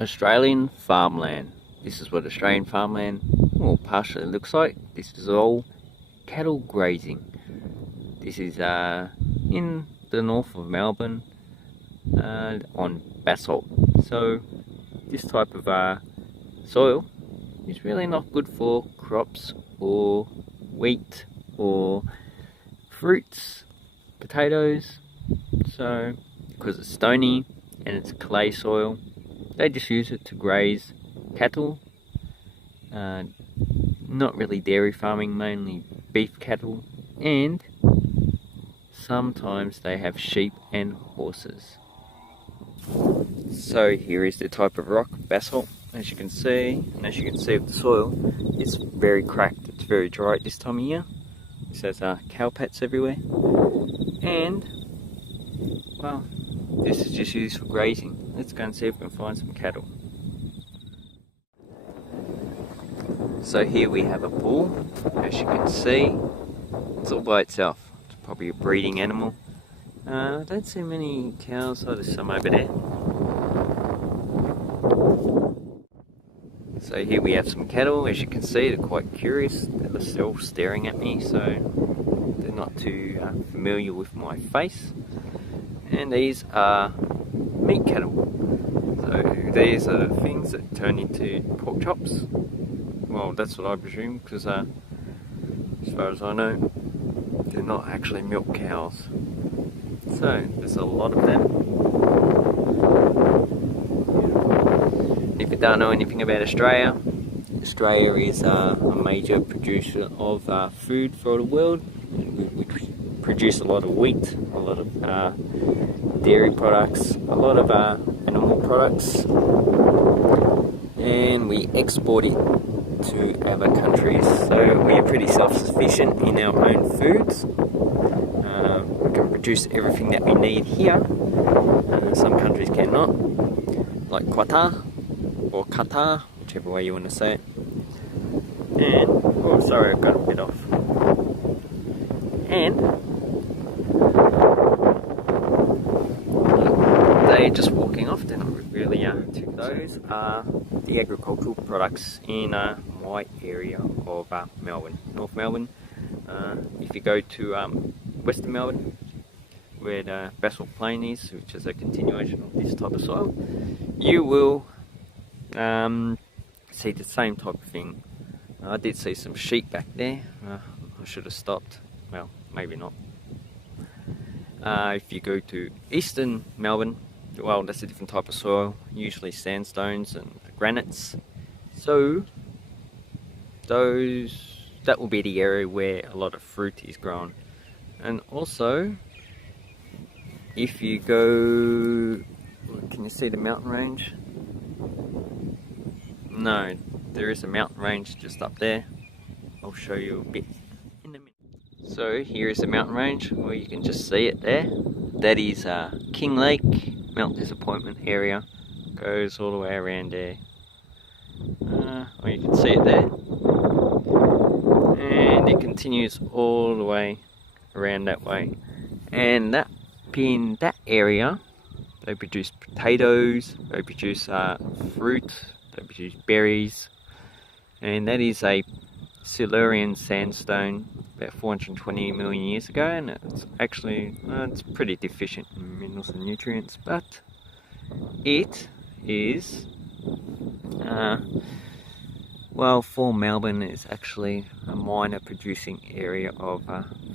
Australian farmland. This is what Australian farmland, well, partially looks like. This is all cattle grazing. This is in the north of Melbourne on basalt. So this type of soil is really not good for crops or wheat or fruits, potatoes. So because it's stony and it's clay soil, they just use it to graze cattle. Not really dairy farming, mainly beef cattle, and sometimes they have sheep and horses. So here is the type of rock, basalt, as you can see, and as you can see with the soil, it's very cracked, it's very dry at this time of year. This has cow pats everywhere, and well, this is just used for grazing. Let's go and see if we can find some cattle. So here we have a bull, as you can see, it's all by itself. It's probably a breeding animal. I don't see many cows, oh, there's some over there. So here we have some cattle, as you can see, they're quite curious. They're still staring at me, so they're not too familiar with my face. And these are meat cattle. So these are the things that turn into pork chops. Well, that's what I presume, because as far as I know, they're not actually milk cows. So there's a lot of them. If you don't know anything about Australia, Australia is a major producer of food for the world. We produce a lot of wheat, a lot of dairy products, a lot of animal products, and we export it to other countries. So we are pretty self-sufficient in our own foods. We can produce everything that we need here. Some countries cannot, like Qatar or Qatar, whichever way you want to say it. And, oh sorry, I've got a bit off. And they're just walking off, they're not really too. Those are the agricultural products in my area of Melbourne, North Melbourne. If you go to Western Melbourne, where the basalt plain is, which is a continuation of this type of soil, you will see the same type of thing. I did see some sheep back there. I should have stopped. Well, maybe not. If you go to Eastern Melbourne, well, that's a different type of soil, usually sandstones and granites. So that will be the area where a lot of fruit is grown. And also, if you go, can you see the mountain range? No, there is a mountain range just up there. I'll show you a bit in a minute. So here is the mountain range, well, you can just see it there. That is King Lake, Mount Disappointment area. Goes all the way around there. Well, you can see it there. And it continues all the way around that way. And that in that area, they produce potatoes, they produce fruit, they produce berries, and that is a Silurian sandstone about 420 million years ago, and it's actually it's pretty deficient in minerals and nutrients, but it is well, for Melbourne, it's actually a minor producing area of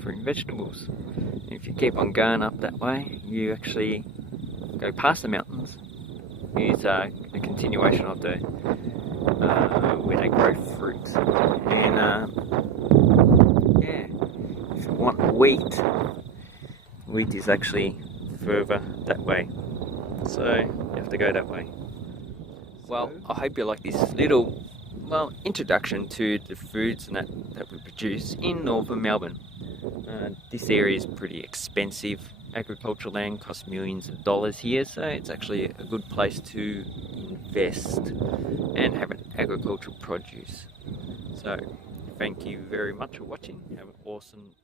fruit and vegetables. If you keep on going up that way, you actually go past the mountains. It's a continuation of the where they grow fruit. And yeah, if you want wheat is actually further that way. So you have to go that way. Well, I hope you like this little, well, introduction to the foods and that we produce in northern Melbourne. This area is pretty expensive. Agricultural land costs millions of dollars here, so it's actually a good place to invest and have an agricultural produce. So thank you very much for watching. Have an awesome